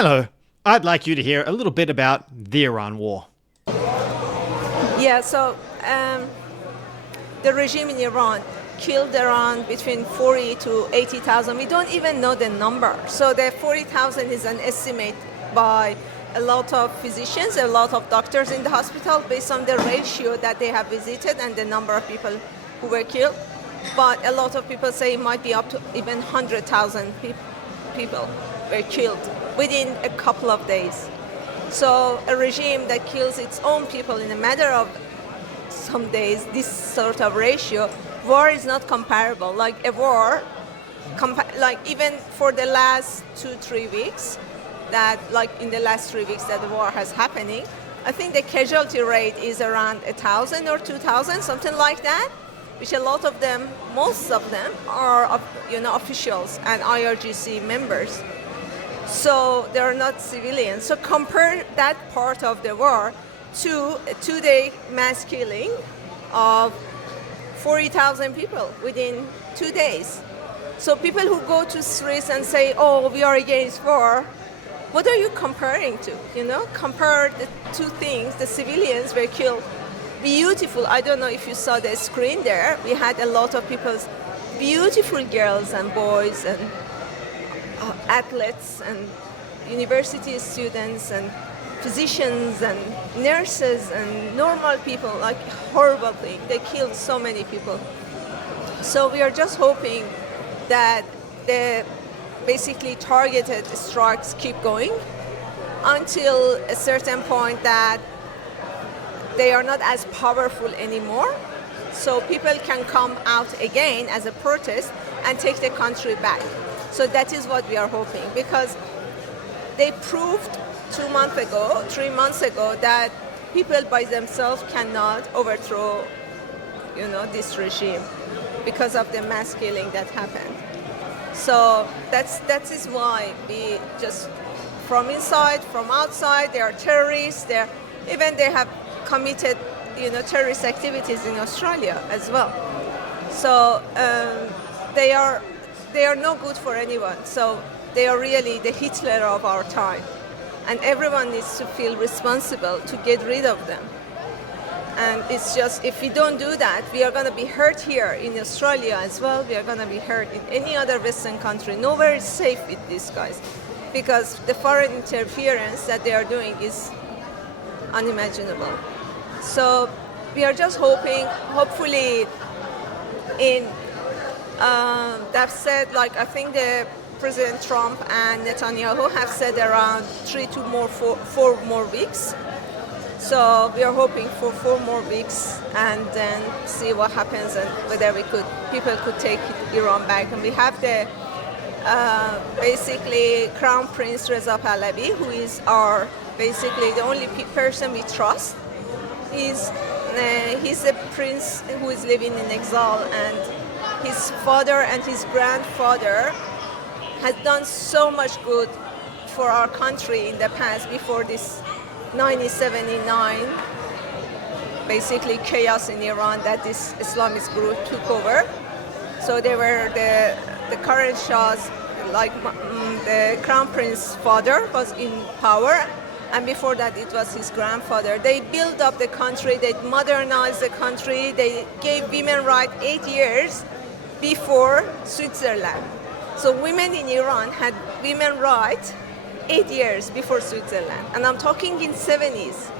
Hello. I'd like you to hear a little bit about the Iran war. Yeah, so the regime in Iran killed around between 40 to 80,000. We don't even know the number. So the 40,000 is an estimate by a lot of physicians, a lot of doctors in the hospital based on the ratio that they have visited and the number of people who were killed. But a lot of people say it might be up to even 100,000 people were killed within a couple of days. So a regime that kills its own people in a matter of some days, this sort of ratio, war is not comparable. Like a war, like even for the last 2-3 weeks, like in the last 3 weeks that the war has happening, I think the casualty rate is around 1,000 or 2,000, something like that, which a lot of them, most of them are officials and IRGC members. So they're not civilians. So compare that part of the war to a 2-day mass killing of 40,000 people within 2 days. So people who go to streets and say, oh, we are against war, what are you comparing to? Compare the two things. The civilians were killed. Beautiful. I don't know if you saw the screen there. We had a lot of people's beautiful girls and boys and athletes and university students and physicians and nurses and normal people, like horrible thing. They killed so many people. So we are just hoping that the basically targeted strikes keep going until a certain point that they are not as powerful anymore. So people can come out again as a protest and take the country back. So that is what we are hoping, because they proved 3 months ago, that people by themselves cannot overthrow, this regime because of the mass killing that happened. So that is why we just, from inside, from outside, they are terrorists. They have committed, terrorist activities in Australia as well. So they are no good for anyone. So they are really the Hitler of our time. And everyone needs to feel responsible to get rid of them. And it's just, if we don't do that, we are going to be hurt here in Australia as well. We are going to be hurt in any other Western country. Nowhere is safe with these guys, because the foreign interference that they are doing is unimaginable. So we are just hopefully they've said, I think the President Trump and Netanyahu have said around 4 more weeks. So we are hoping for 4 more weeks and then see what happens and whether people could take Iran back. And we have the basically Crown Prince Reza Pahlavi, who is basically the only person we trust. He's a prince who is living in exile, and his father and his grandfather has done so much good for our country in the past, before this 1979 basically chaos in Iran that this Islamist group took over. So they were the current Shah's, the Crown Prince father was in power, and before that it was his grandfather. They built up the country, they modernized the country, they gave women rights 8 years before Switzerland. So women in Iran had women rights 8 years before Switzerland, and I'm talking in 70s,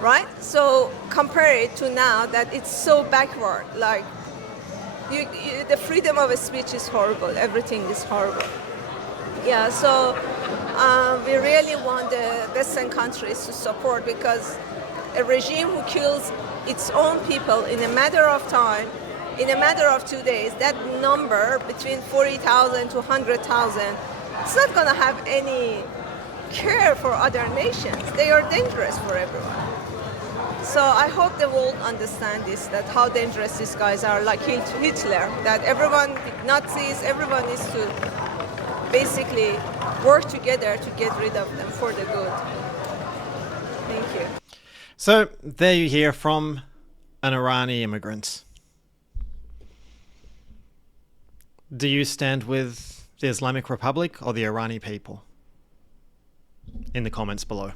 right? So compare it to now that it's so backward. The freedom of speech is horrible. Everything is horrible. Yeah, so we really want the Western countries to support, because a regime who kills its own people in a matter of time, in a matter of 2 days, that number between 40,000 to 100,000, it's not going to have any care for other nations. They are dangerous for everyone. So I hope the world understand this, that how dangerous these guys are, like Hitler, that everyone, Nazis, everyone needs to basically work together to get rid of them for the good. Thank you. So there you hear from an Irani immigrant. Do you stand with the Islamic Republic or the Irani people? in the comments below.